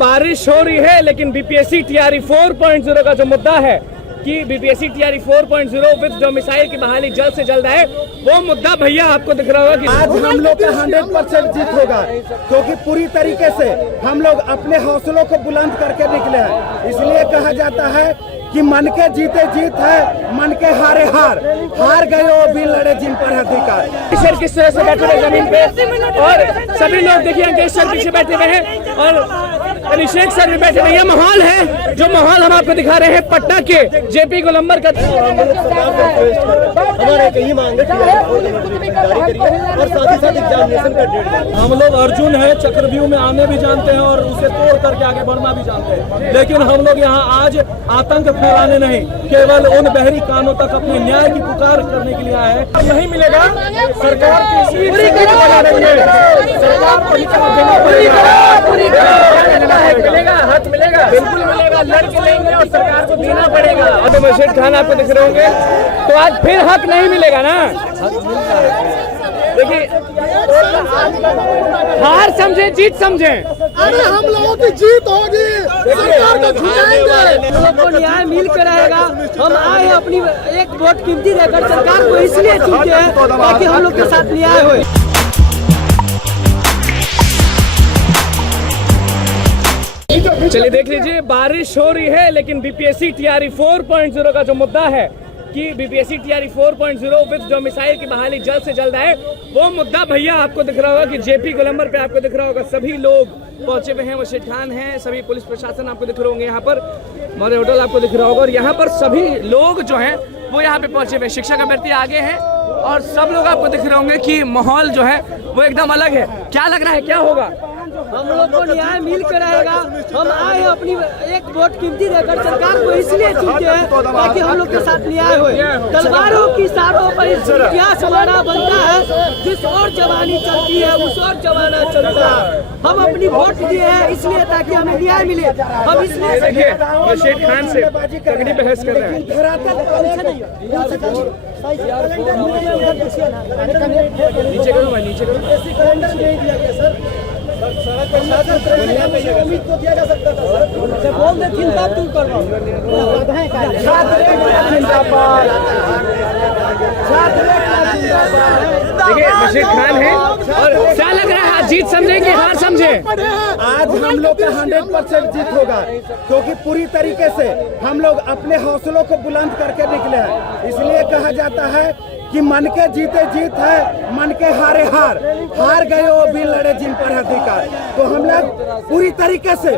बारिश हो रही है, लेकिन बीपीएससी टीआरई 4.0 का जो मुद्दा है कि बीपीएससी टीआरई 4.0 विद डोमिसाइल की बहाली जल्द से जल्द है, वो मुद्दा भैया आपको दिख रहा होगा कि आज हम लोग का 100% जीत होगा, क्योंकि पूरी तरीके से हम लोग अपने हौसलों को बुलंद करके निकले हैं। इसलिए कहा जाता है कि मन के जीते जीत है, मन के हारे हार गए वो भी लड़े जिन पर अधिकार। सर किस तरह से बैठे हुए जमीन पे, और सभी लोग देखिए अंकेश सर पीछे बैठे हुए हैं और अभिषेक सर भी बैठे हुए। ये माहौल है, जो माहौल हम आपको दिखा रहे हैं पटना के जेपी गोलंबर का। हम लोग अर्जुन है, चक्रव्यूह में आने भी जानते हैं और उसे तोड़ करके आगे बढ़ना भी जानते हैं, लेकिन हम लोग यहाँ आज आतंक फैलाने नहीं, केवल उन बहरी कानों तक अपने न्याय की पुकार करने के लिए आए हैं। नहीं मिलेगा, सरकार की मिलेगा, हक मिलेगा, बिल्कुल मिलेगा, लड़के लेंगे और सरकार को देना पड़ेगा। अब मशीद खान आपको दिख रहे होंगे, तो आज फिर हक नहीं मिलेगा ना। देखिए, हार समझे जीत समझे, अरे हम लोगों की जीत होगी, सरकार को झुकाएंगे, हम लोग को न्याय मिल कर आएगा। हम आए हैं अपनी एक वोट कीमती रहकर सरकार को इसलिए चुनते हैं ताकि हम लोग के साथ न्याय हो। चलिए देख लीजिए, बारिश हो रही है, लेकिन बीपीएससी टीआरई 4.0 का जो मुद्दा है कि बीपीएससी टीआरई 4.0 विद डोमिसाइल की बहाली जल्द से जल्द है, वो मुद्दा भैया आपको दिख रहा होगा कि जेपी गोलंबर पे आपको दिख रहा होगा। सभी लोग पहुंचे हुए हैं, मशीद खान हैं, सभी पुलिस प्रशासन आपको दिख रहे होंगे, यहाँ पर हमारे होटल आपको दिख रहा होगा और यहाँ पर सभी लोग जो हैं वो यहाँ पे पहुंचे हुए। शिक्षक अभ्यर्थी आगे हैं और सब लोग आपको दिख रहे होंगे कि माहौल जो है वो एकदम अलग है। क्या लग रहा है, क्या होगा? हम लोग को न्याय मिल कर आएगा। हम आए हैं अपनी एक वोट कीमती रहकर सरकार को इसलिए चुनते हैं ताकि हम लोग के साथ न्याय हो। तलवारों की सारों पर इतिहास हमारा बनता है, जिस और जवानी चलती है उस और जमाना चलता है। हम अपनी वोट दिए हैं इसलिए ताकि हमें न्याय मिले। हम इसलिए मशीद खान से तगड़ी बहस कर रहे हैं। नीचे करो भाई, नीचे करो। उम्मीद तो दिया जा सकता था, बोल दे चिंता तू कर रहा देखिए मशीद खान है और क्या लग रहा है, जीत समझे कि हार समझे? आज हम लोग का 100% जीत होगा, क्योंकि पूरी तरीके से हम लोग अपने हौसलों को बुलंद करके निकले हैं। इसलिए कहा जाता है कि मन के जीते जीत है, मन के हारे हार गए वो भी लड़े जिन पर अधिकार। तो हम लोग पूरी तरीके से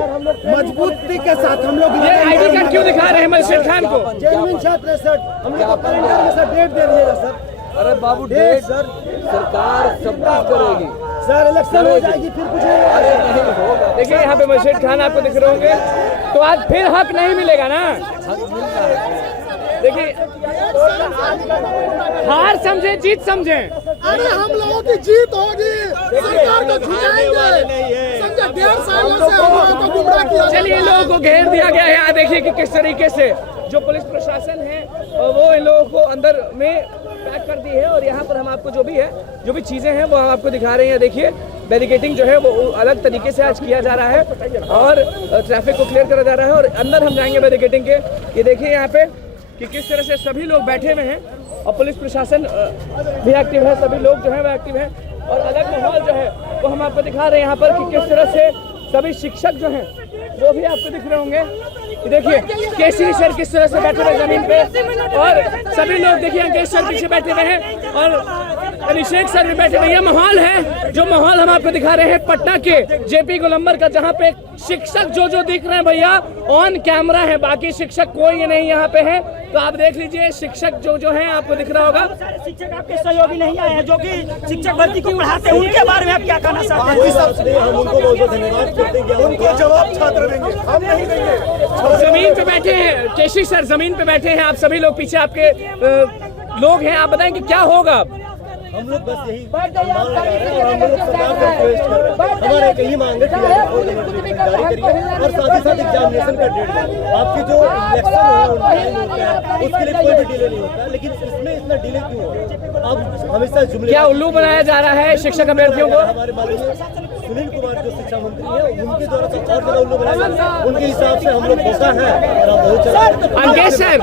मजबूती के साथ हम लोग। ये आईडी कार्ड क्यों दिखा रहे हैं मशीद खान को? जेन्युइन छात्र है सर, हम लोग को कैलेंडर में सर डेट दे दीजिएगा सर। अरे बाबू डेट सर सरकार सब कुछ करेगी सर, इलेक्शन हो जाएगी फिर कुछ नहीं होगा। देखिए यहाँ पे मशीद खान आपको दिख रहे होंगे, तो आज फिर हक नहीं मिलेगा ना। देखिए, हार समझे जीत समझे, अरे हम लोगों की जीत होगी, सरकार को झुकाएंगे। समझे 1.5 सालों से हम लोगों को गुमराह किया। चलिए इन लोगों को घेर दिया गया है। यहाँ देखिए कि किस तरीके से जो पुलिस प्रशासन है वो इन लोगों को अंदर में पैक कर दी है और यहाँ पर हम आपको जो भी चीजें हैं वो हम आपको दिखा रहे हैं। देखिए बैरिकेडिंग जो है वो अलग तरीके से आज किया जा रहा है और ट्रैफिक को क्लियर करा जा रहा है और अंदर हम जाएंगे बैरिकेडिंग के। ये देखिए यहाँ पे कि किस तरह से सभी लोग बैठे हुए हैं और पुलिस प्रशासन भी एक्टिव है, सभी लोग जो है वो एक्टिव है और अलग माहौल जो है वो हम आपको दिखा रहे हैं यहाँ पर कि किस तरह से सभी शिक्षक जो हैं वो भी आपको दिख रहे होंगे। देखिए केसरी सर किस तरह से बैठे हुए जमीन पे और सभी लोग देखिए अंकेश सर पीछे बैठे हुए हैं और अभिषेक सर भी बैठे हुए। ये माहौल है, जो माहौल हम आपको दिखा रहे हैं पटना के जेपी गोलंबर का, जहाँ पे शिक्षक जो दिख रहे हैं भैया ऑन कैमरा है, बाकी शिक्षक कोई नहीं यहाँ पे है। तो आप देख लीजिए शिक्षक जो है आपको दिख रहा होगा। शिक्षक आपके सहयोगी नहीं आए हैं जो कि शिक्षक भर्ती को बढ़ाते हैं, उनके बारे में आप क्या कहना चाहते हैं? हम उनको बहुत धन्यवाद करते हैं, उनको जवाब छात्र देंगे, हम नहीं देंगे। जमीन पे बैठे हैं केसरी सर, जमीन पे बैठे हैं, आप सभी लोग पीछे आपके लोग हैं, आप बताएं कि क्या होगा? हम लोग बस यही मांग लगा रहे हैं और हम लोग सरकार को रिक्वेस्ट कर रहे हैं। हमारे यही मांग है कि जारी करिए और साथ ही साथ एग्जामिनेशन का डेट दें। आपकी जो इलेक्शन है उसके लिए कोई भी डिले नहीं होता, लेकिन इसमें इतना डिले क्यों हो? अब हमेशा जुमले क्या उल्लू बनाया जा रहा है शिक्षक अभ्यर्थियों को? हमारे बारे में सुनील कुमार जो शिक्षा मंत्री है उनके द्वारा और ज्यादा उल्लू बनाया जाता है। उनके हिसाब से हम लोग धोखा है और आप बहुत चला। अंकेश सर,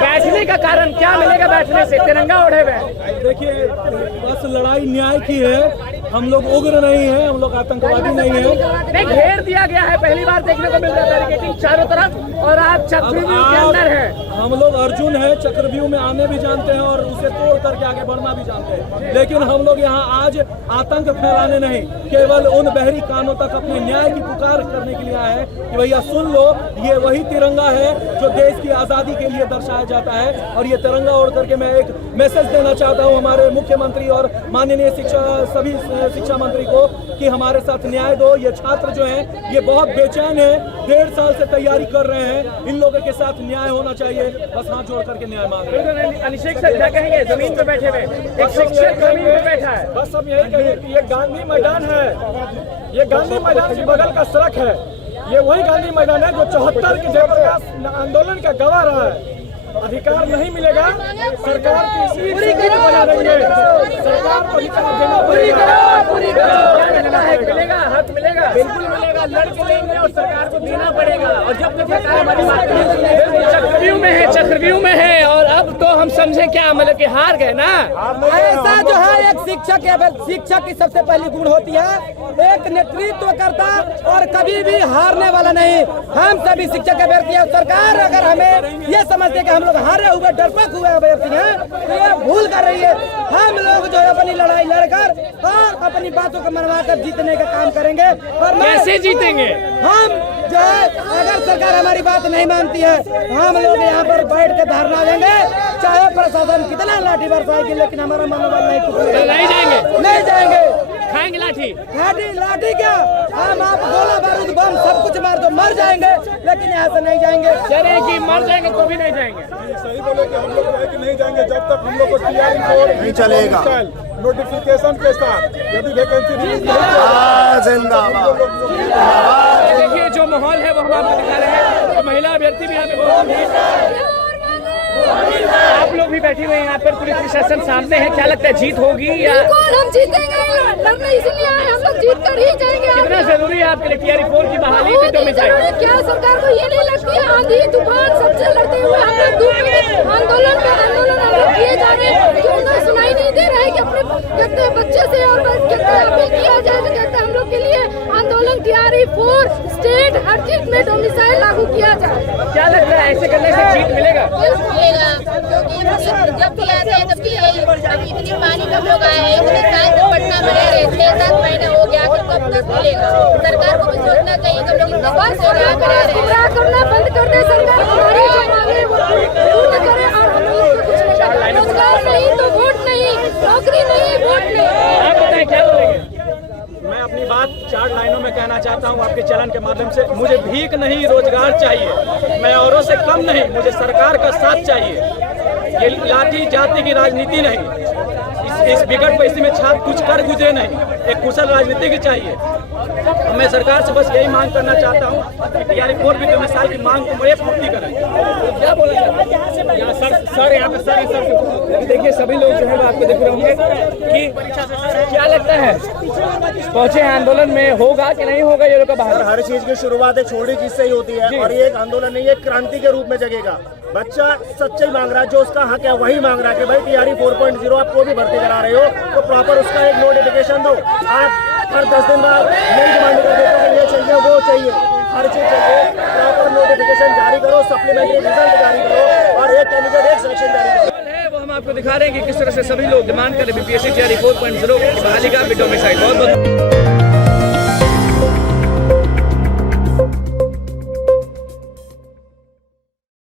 बैठने का कारण क्या मिलेगा? बैठने से तिरंगा ओढ़े हुए। देखिए, बस लड़ाई न्याय की है। हम लोग उग्र नहीं है, हम लोग आतंकवादी नहीं है। नहीं, घेर दिया गया है, पहली बार देखने को मिल रहा है बैरिकेडिंग चारों तरफ, और आप चक्रव्यूह के अंदर है। हम लोग अर्जुन है, चक्रव्यूह में आने भी जानते हैं और उसे तोड़ करके आगे बढ़ना भी जानते हैं, लेकिन हम लोग यहाँ आज आतंक फैलाने नहीं, केवल उन बहरी कानों तक अपने न्याय की पुकार करने के लिए आए हैं कि भैया सुन लो, ये वही तिरंगा है जो देश की आज़ादी के लिए दर्शाया जाता है। और ये तिरंगा ओढ़ करके मैं एक मैसेज देना चाहता हूँ हमारे मुख्यमंत्री और माननीय सभी शिक्षा मंत्री को कि हमारे साथ न्याय दो। ये छात्र जो हैं ये बहुत बेचैन है, 1.5 साल से तैयारी कर रहे हैं, इन लोगों के साथ न्याय होना चाहिए। बस हाथ जोड़ करके न्याय मांग रहे हैं। अभिषेक सर क्या कहेंगे? जमीन पे बैठे हुए एक शिक्षक जमीन पे बैठा है। बस हम यही कहेंगे कि ये गांधी मैदान है, ये गांधी मैदान के बगल का सड़क है, ये वही गांधी मैदान है जो 74 के जयप्रकाश आंदोलन का गवाह रहा है। अधिकार नहीं मिलेगा, सरकार की सीट बना रही है, सरकार को अधिकार देना पड़ेगा। मिलेगा, हक मिलेगा, बिल्कुल मिलेगा, लड़ के लेंगे और सरकार को देना पड़ेगा। और जब तक सरकार हमारी बात करेगी, चक्रव्यूह में है, चक्रव्यूह में है, और अब तो हम समझे क्या, मतलब कि हार गए ना। ऐसा जो है एक शिक्षक की सबसे पहली गुण होती है, एक नेतृत्व करता और कभी भी हारने वाला नहीं। हम सभी शिक्षक अभ्यर्थी हैं, सरकार अगर हमें ये समझते कि हम लोग हारे हुए डरपोक हुए अभ्यर्थी हैं तो ये भूल कर रही है। हम लोग जो है अपनी लड़ाई लड़कर और अपनी बातों को मनवाकर जीतने का काम करेंगे। और कैसे जीतेंगे? हम जो है अगर सरकार हमारी बात नहीं मानती है, हम लोग यहाँ पर बैठ के धरना देंगे, चाहे प्रशासन कितना लाठी बरसाएगी, लेकिन हमारा मनोबल नहीं टूटेगा। नहीं जाएंगे, नहीं जाएंगे। खाएंगे लाठी, लाठी क्या, हम आप गोला बारूद बम सब कुछ मार दो, मर जाएंगे, लेकिन यहाँ से नहीं जाएंगे। चले कि मर जाएंगे तो भी नहीं जाएंगे। सही बोले कि हम लोग कहे कि नहीं जाएंगे जब तक हम लोग को टीआरई नहीं चलेगा। नोटिफिकेशन के साथ यदि वैकेंसी देखिए जो माहौल है वो हम आपको दिखा रहे हैं। तो महिला अभ्यर्थी भी यहाँ पे बहुत हैं, आप लोग भी बैठे हुए हैं यहाँ पर, पुलिस प्रशासन सामने है। क्या लगता है जीत होगी या? बिल्कुल हम जीतेंगे, लड़ने इसलिए आए, हम लोग जीत कर ही जाएंगे। कितना जरूरी है आपके लिए टीआरई 4 की बहाली? क्या सरकार को ये नहीं लगती है आंधी तूफान सबसे लड़ते हुए हम लोग दूर आंदोलन किए जा रहे हैं, क्यों ना सुनाई नहीं दे रहा है कि अपने कहते बच्चे से और अपील किया जाए तो कहते हम लोग के लिए आंदोलन टीआरई 4 स्टेट हर चीज में डोमिसाइल लागू किया जाए। क्या लगता है ऐसे करने से जीत मिलेगा? क्योंकि जब भी आते हैं तब भी अभी इतनी पानी कम लोग आए हैं, इतने टाइम तक पटना में रह रहे, 6-7 महीने हो गया, कि कब तक मिलेगा? सरकार को भी सोचना चाहिए कि लोग इतने बस करना बंद कर दे सरकार, हमारी जो मांगे वो पूर्ण करे और हम लोग कुछ नहीं करें। रोजगार नहीं तो वोट नहीं, नौकरी नहीं वोट नहीं। आप बताएं क्या बोलेंगे? मैं अपनी बात 4 लाइनों में कहना चाहता हूं आपके चैनल के माध्यम से। मुझे भीख नहीं, रोजगार चाहिए। मैं औरों से कम नहीं, मुझे सरकार का साथ चाहिए। ये लाठी जाति की राजनीति नहीं, इस विकट परिस्थिति में छात्र कुछ कर गुजरे नहीं, एक कुशल राजनीति की चाहिए। मैं सरकार से बस यही मांग करना चाहता हूँ कि टीआरई 4 भी डोमिसाइल की मांग को बड़े पूर्ति करें। क्या बोला जाता है? यहाँ सर यहाँ पे सर देखिए सभी लोग जो है वो आपको दिख रहे होंगे कि क्या लगता है पहुंचे हैं आंदोलन में, होगा कि नहीं होगा ये लोग का बाहर? हर चीज की शुरुआत एक छोटी चीज से ही होती है और ये एक आंदोलन नहीं, एक क्रांति के रूप में जगेगा। बच्चा सच्चाई मांग रहा है, जो उसका हक है वही मांग रहा है कि भाई टीआरई 4.0 आप कोई भी भर्ती करा रहे हो तो प्रॉपर उसका एक नोटिफिकेशन दो। आप हर 10 दिन बाद नई डिमांड कर देते हो, ये चाहिए वो चाहिए, हर चीज चाहिए, प्रॉपर नोटिफिकेशन जारी करो, सप्लीमेंट्री रिजल्ट जारी करो और एक कैंडिडेट एक सिलेक्शन जारी करो। वो हम आपको दिखा रहे हैं कि किस तरह से सभी लोग डिमांड कर रहे हैं बीपीएससी टीआरई 4.0 की बहाली का, डोमिसाइल। बहुत बहुत